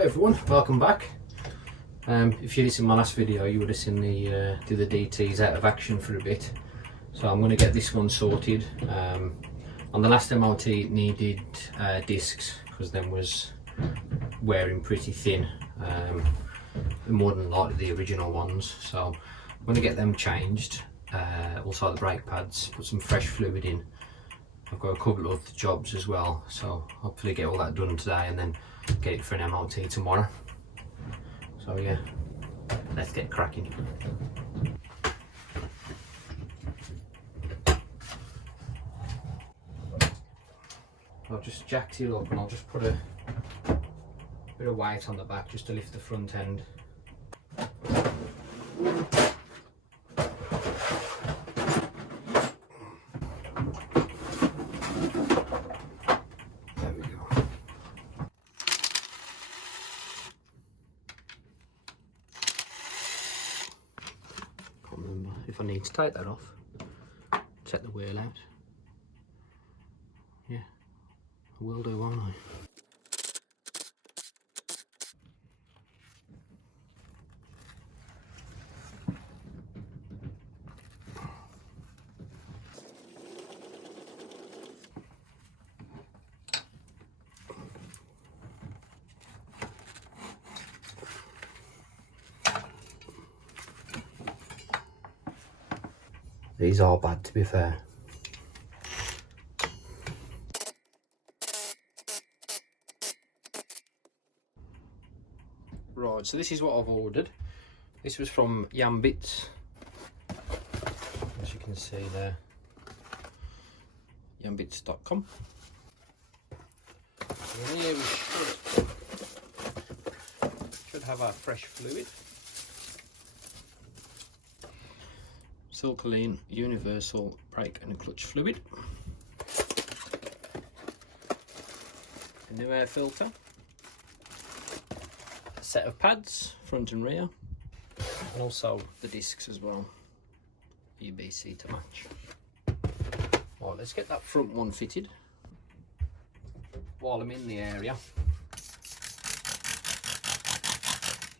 Hi everyone, welcome back. If you listened to my last video, you would have seen the DTs out of action for a bit. So I'm going to get this one sorted. On the last MOT it needed discs because them was wearing pretty thin, more than likely the original ones. So I'm going to get them changed. Also the brake pads, put some fresh fluid in. I've got a couple of other jobs as well, so hopefully get all that done today and then get it for an MOT tomorrow. So yeah, let's get cracking. I'll just jack it up and I'll just put a bit of weight on the back just to lift the front end. If I need to take that off, take the wheel out. Yeah, I will do, won't I? These are bad, to be fair. Right, so this is what I've ordered. This was from Yambits, as you can see there, yambits.com. And here we should have our fresh fluid. Silcoline universal brake and clutch fluid, a new air filter, a set of pads front and rear, and also the discs as well, UBC to match. Right, let's get that front one fitted while I'm in the area.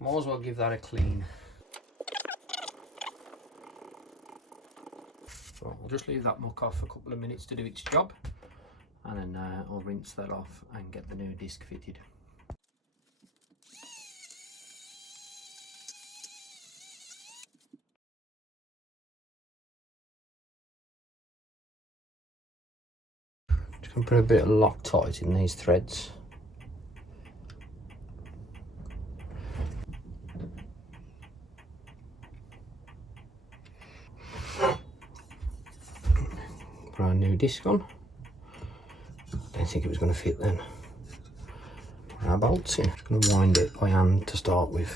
Might as well give that a clean. So I'll just leave that muck off a couple of minutes to do its job, and then I'll rinse that off and get the new disc fitted. Just going to put a bit of Loctite in these threads. Brand new disc on. Don't think it was going to fit then. Our bolts in. Just going to wind it by hand to start with.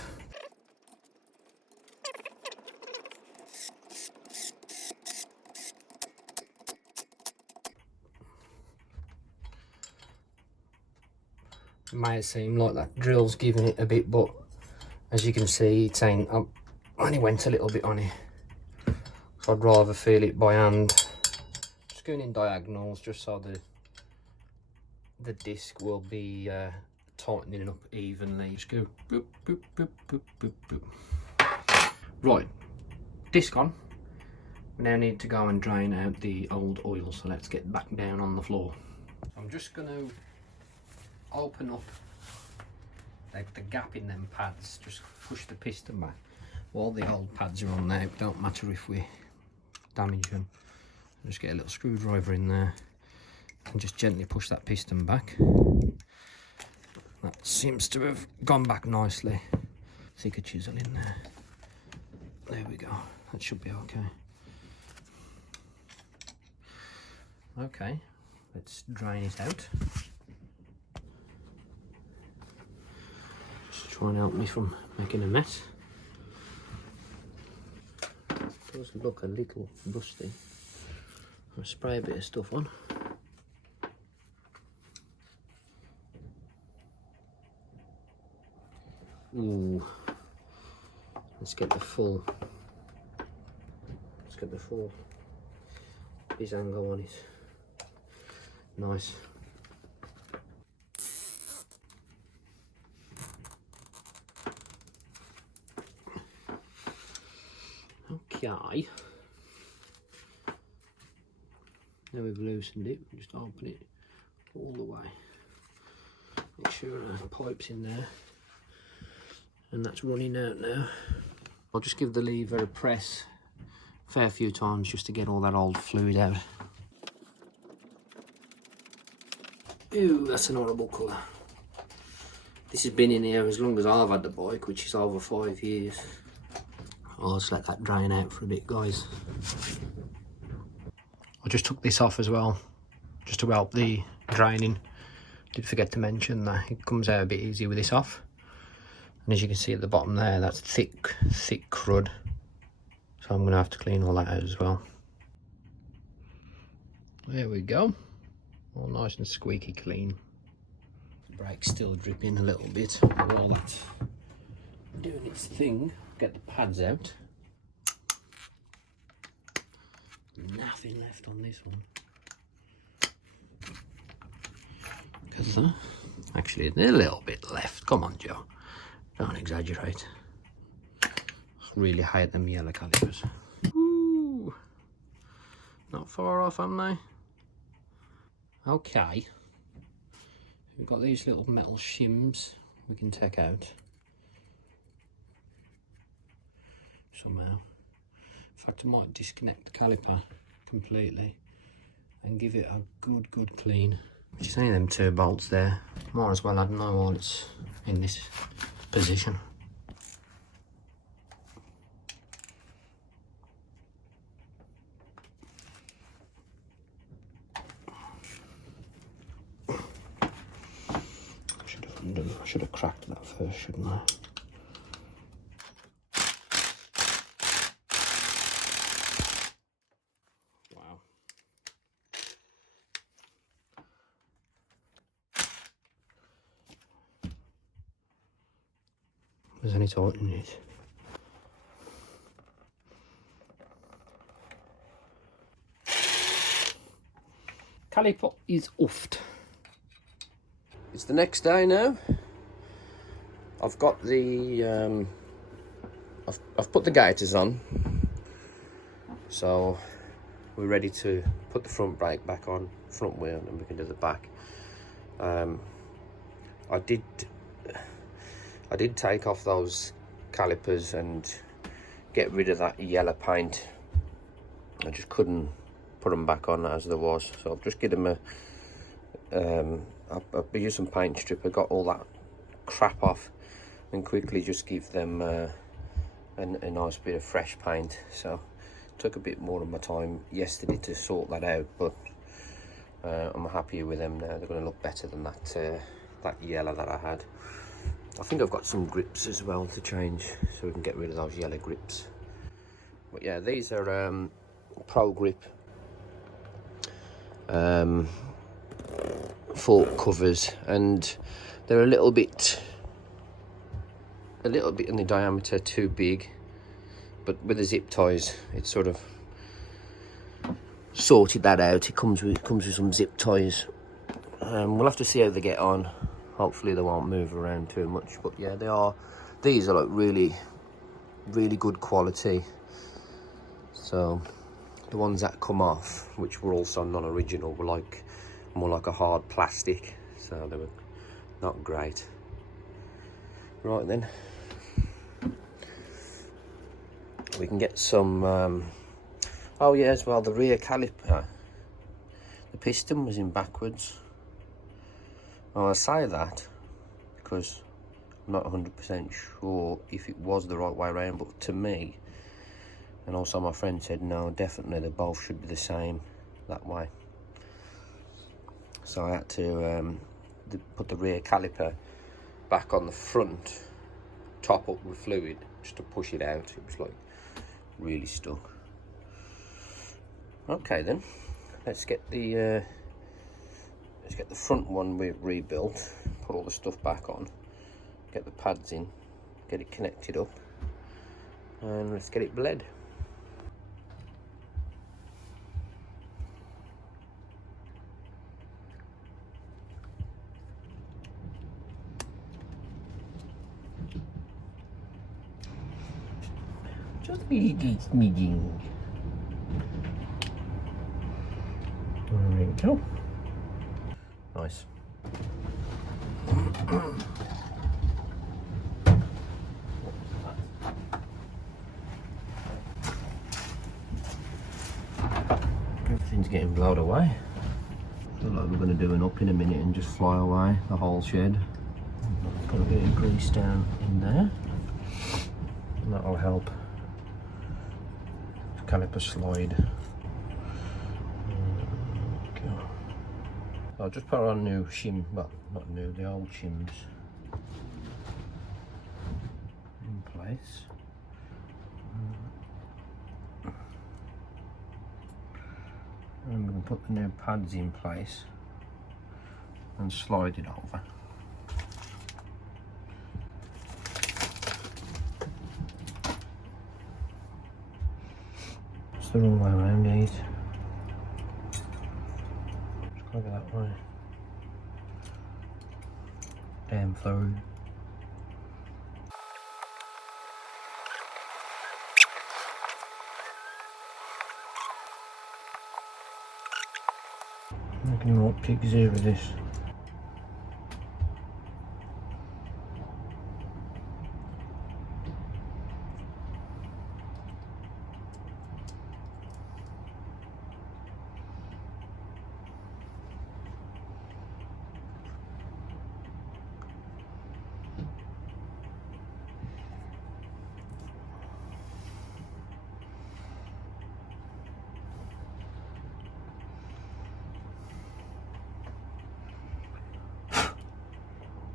It may seem like that drill's giving it a bit, but as you can see, it's ain't. I only went a little bit on it, so I'd rather feel it by hand. Going in diagonals just so the disc will be tightening up evenly. Just go boop, boop, boop, boop, boop, boop. Right, disc on. We now need to go and drain out the old oil, so let's get back down on the floor. I'm just going to open up the gap in them pads, just push the piston back. While the old pads are on there, it don't matter if we damage them. Just get a little screwdriver in there and just gently push that piston back. That seems to have gone back nicely. Stick a chisel in there. There we go. That should be okay. Okay, let's drain it out. Just try and help me from making a mess. Does look a little rusty. I'll spray a bit of stuff on. Ooh. Let's get the full bisango on it. Nice. Okay. Now we've loosened it, just open it all the way. Make sure the pipe's in there. And that's running out now. I'll just give the lever a press a fair few times just to get all that old fluid out. Ooh, that's an horrible colour. This has been in here as long as I've had the bike, which is over 5 years. I'll just let that drain out for a bit, guys. I just took this off as well, just to help the draining. Did forget to mention that it comes out a bit easier with this off. And as you can see at the bottom there, that's thick crud. So I'm going to have to clean all that out as well. There we go. All nice and squeaky clean. The brake's still dripping a little bit. While that's doing its thing, get the pads out. Nothing left on this one. Actually, there's a little bit left. Come on, Joe. Don't exaggerate. Really hate them yellow calipers. Ooh. Not far off, am they? Okay. We've got these little metal shims we can take out. Somehow. In fact, I might disconnect the caliper completely and give it a good clean. Just only them 2 bolts there. Might as well add no while it's in this position. I should have cracked that first, shouldn't I? Wow. There's any tightening in it. Caliper is oofed. It's the next day now. I've got the I've put the gaiters on, so we're ready to put the front brake back on, front wheel, and we can do the back. I did take off those calipers and get rid of that yellow paint. I just couldn't put them back on as there was, so I've just given them I've used some paint stripper, got all that crap off, and quickly just give them a nice bit of fresh paint. So it took a bit more of my time yesterday to sort that out, but I'm happier with them now. They're going to look better than that yellow that I had. I think I've got some grips as well to change, so we can get rid of those yellow grips. But yeah, these are Pro Grip fork covers, and they're a little bit in the diameter too big, but with the zip ties it's sort of sorted that out. It comes with some zip ties. We'll have to see how they get on. Hopefully they won't move around too much, but yeah, these are like really good quality. So the ones that come off, which were also non-original, were like more like a hard plastic, so they were not great. Right then, we can get some oh yeah, as well, the rear caliper, the piston was in backwards. Well, I say that because I'm not 100% sure if it was the right way around, but to me, and also my friend said no, definitely they both should be the same that way. So I had to put the rear caliper back on the front, top up with fluid just to push it out. It was like really stuck. Okay then, let's get the front one we rebuilt, put all the stuff back on, get the pads in, get it connected up, and let's get it bled. Just a little smidging. There we go. Nice. Everything's getting blowed away. Feel like we're going to do an up in a minute and just fly away the whole shed. Put a bit of grease down in there, and that'll help the caliper slide. I'll just put on new shim, well, not new, the old shims in place. I'm going to put the new pads in place and slide it over. It's the wrong way around, Gate. Just gotta go that way. Damn through. Making right pigs here with this.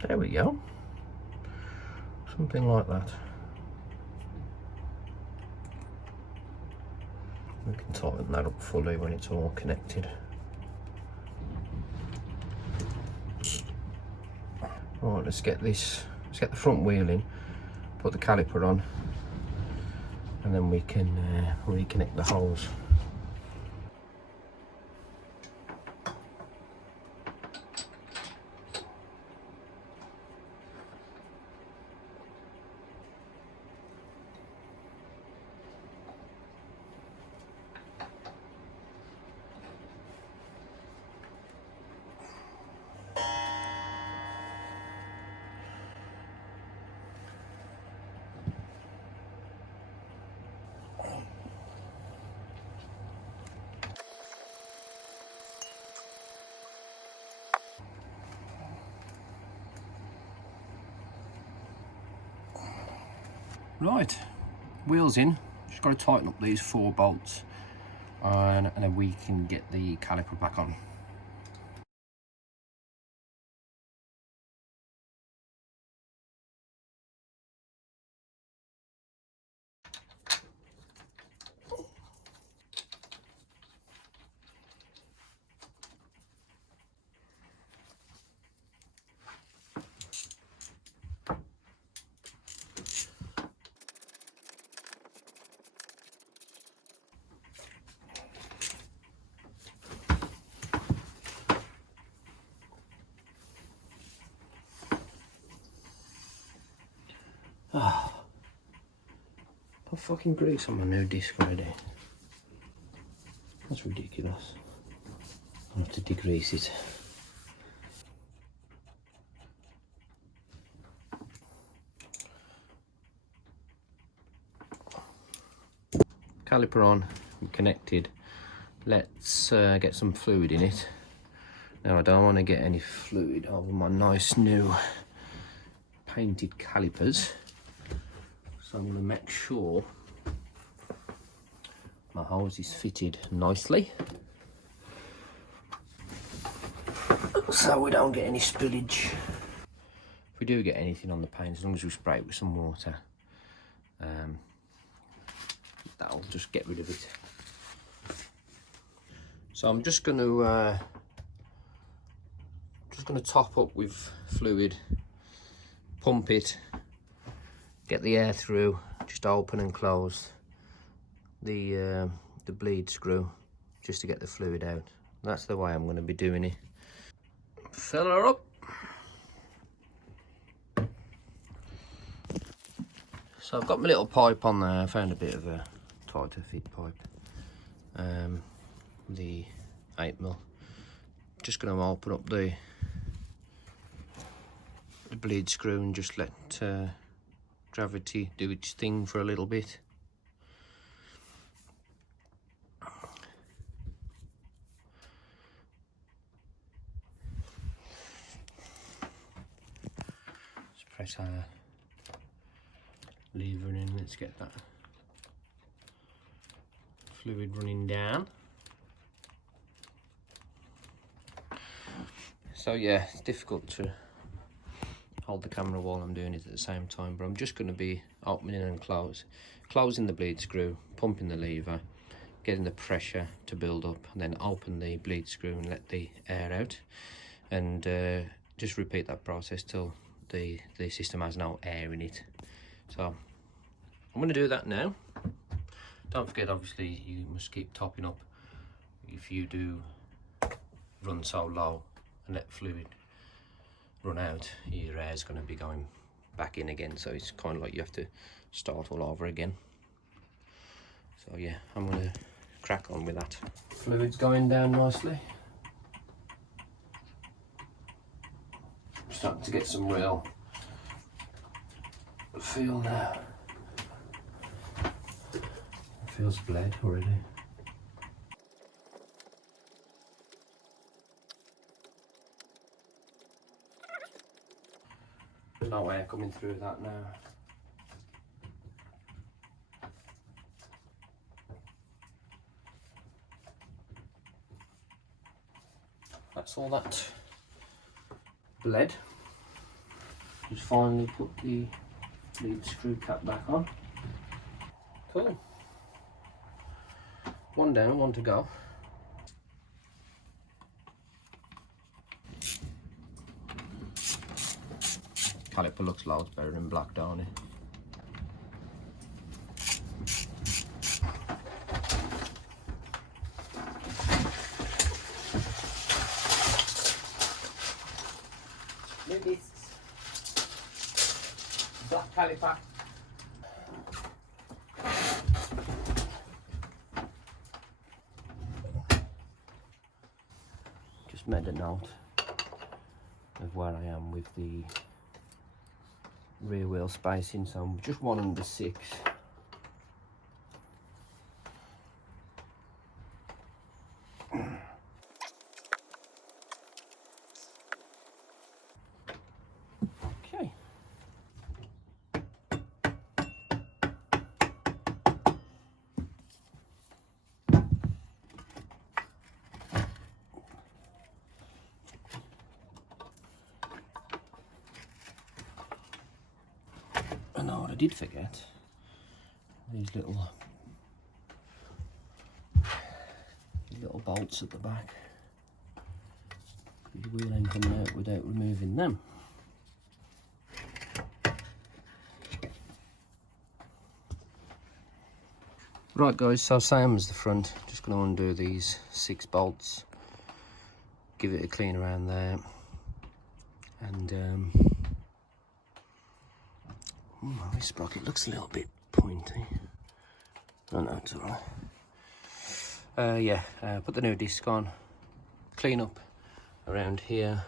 There we go. Something like that. We can tighten that up fully when it's all connected. Right, let's get the front wheel in, put the caliper on, and then we can reconnect the holes. Right, wheels in. Just got to tighten up these 4 bolts, and then we can get the caliper back on. Ah, put fucking grease on my new disc already. That's ridiculous. I'll have to degrease it. Caliper on, connected. Let's get some fluid in it. Now I don't want to get any fluid over my nice new painted calipers. So I'm going to make sure my hose is fitted nicely, so we don't get any spillage. If we do get anything on the paint, as long as we spray it with some water, that'll just get rid of it. So I'm just going to top up with fluid, pump it, get the air through, just open and close the bleed screw just to get the fluid out. That's the way I'm going to be doing it. Fill her up. So I've got my little pipe on there. I found a bit of a tighter fit pipe. The 8mm. Just going to open up the bleed screw and just let gravity do its thing for a little bit. Just press our lever in, let's get that fluid running down. So yeah, it's difficult to hold the camera while I'm doing it at the same time, but I'm just going to be opening and closing the bleed screw, pumping the lever, getting the pressure to build up, and then open the bleed screw and let the air out, and just repeat that process till the system has no air in it. So I'm going to do that now. Don't forget, obviously, you must keep topping up. If you do run so low and let fluid run out, your air is going to be going back in again, so it's kind of like you have to start all over again. So yeah, I'm going to crack on with that. Fluid's going down nicely. I'm starting to get some real feel now. It feels bled already. There's no air coming through that now. That's all that bled. Just finally put the lead screw cap back on. Cool. One down, one to go. Caliper looks loads better in black, don't it? New discs. Black caliper. Just made a note of where I am with the rear wheel spacing, so I'm just 1/6. Okay. I know what I did forget. These little bolts at the back. The wheel ain't coming out without removing them. Right guys, so same as the front, just going to undo these 6 bolts, give it a clean around there, and this sprocket looks a little bit pointy. Oh no, it's alright. Put the new disc on, clean up around here,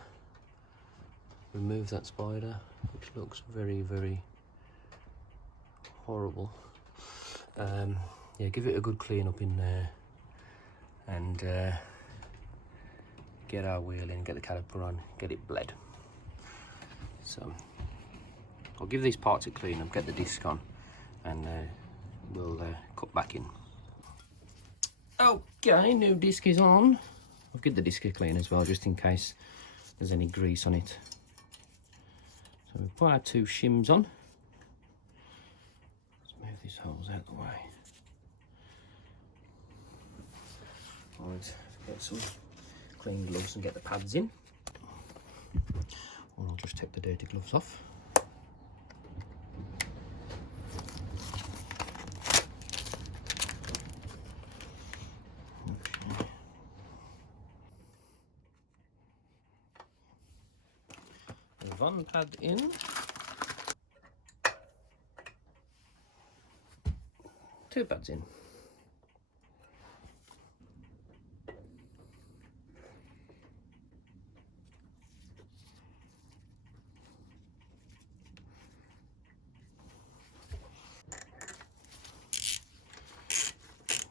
remove that spider, which looks very, very horrible. Yeah, give it a good clean up in there, and get our wheel in, get the caliper on, get it bled. So I'll give these parts a clean up, get the disc on, and we'll cut back in. Okay, new disc is on. I'll give the disc a clean as well, just in case there's any grease on it. So we put our 2 shims on. Let's move these holes out of the way. Alright, get some clean gloves and get the pads in. Or I'll just take the dirty gloves off. Okay. The one pad in. 2 pads in.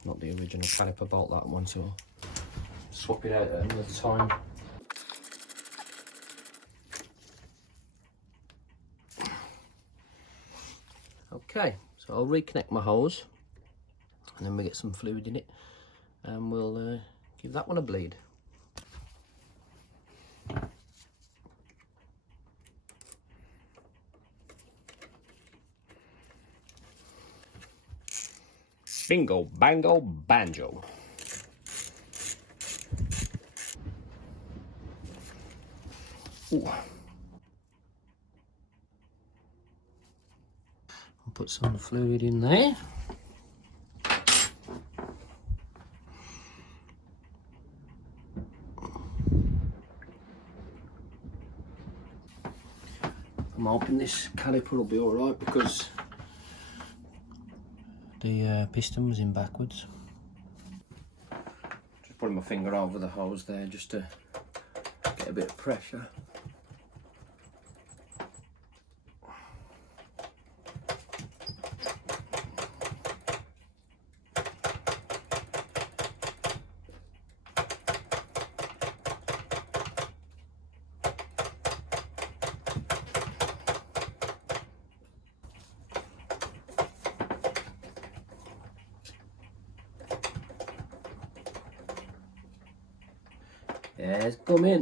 Not the original caliper bolt, that one, so I'll swap it out at another time. Okay, so I'll reconnect my hose and then we get some fluid in it and we'll give that one a bleed. Bingo, bango, banjo. Ooh. I'll put some fluid in there. I'm hoping this caliper will be alright because the piston was in backwards. Just putting my finger over the hose there just to get a bit of pressure. Yeah, it's come in.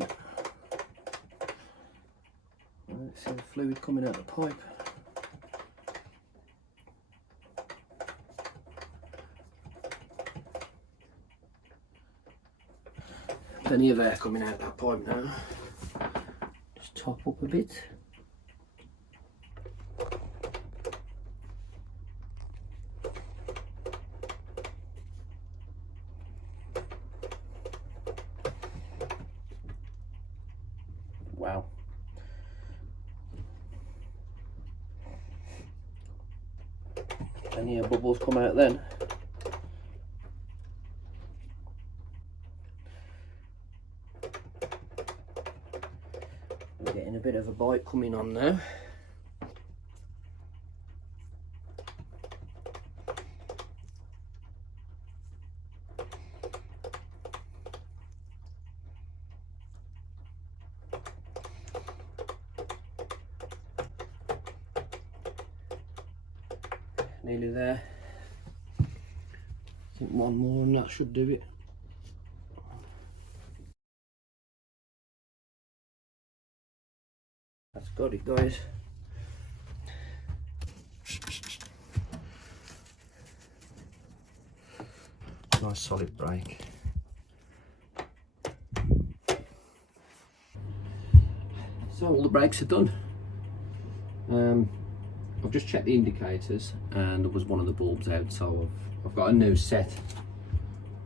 Let's see the fluid coming out the pipe. Plenty of air coming out that pipe now. Just top up a bit. Wow. Plenty of bubbles come out then. We're getting a bit of a bite coming on now. Nearly there. I think one more and that should do it. That's got it, guys. Nice solid brake. So all the brakes are done. I've just checked the indicators and there was one of the bulbs out, so I've got a new set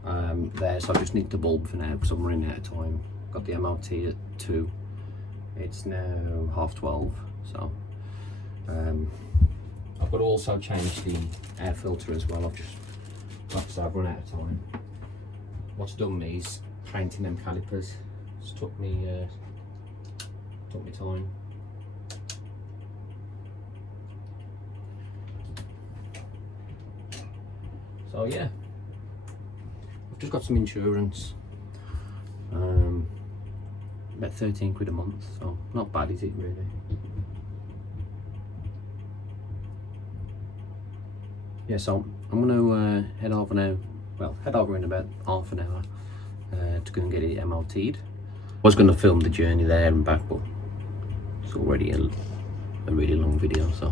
there, so I just need the bulb for now because I'm running out of time. Got the MOT at 2. It's now 12:30, so I've got to also change the air filter as well. Like I said, I've run out of time. What's done me is painting them calipers. It's took me time. So yeah, I've just got some insurance, about 13 quid a month, so not bad, is it really? Yeah, so I'm going to head over now, well, head over in about half an hour to go and get it MOT'd. I was going to film the journey there and back, but it's already a really long video, so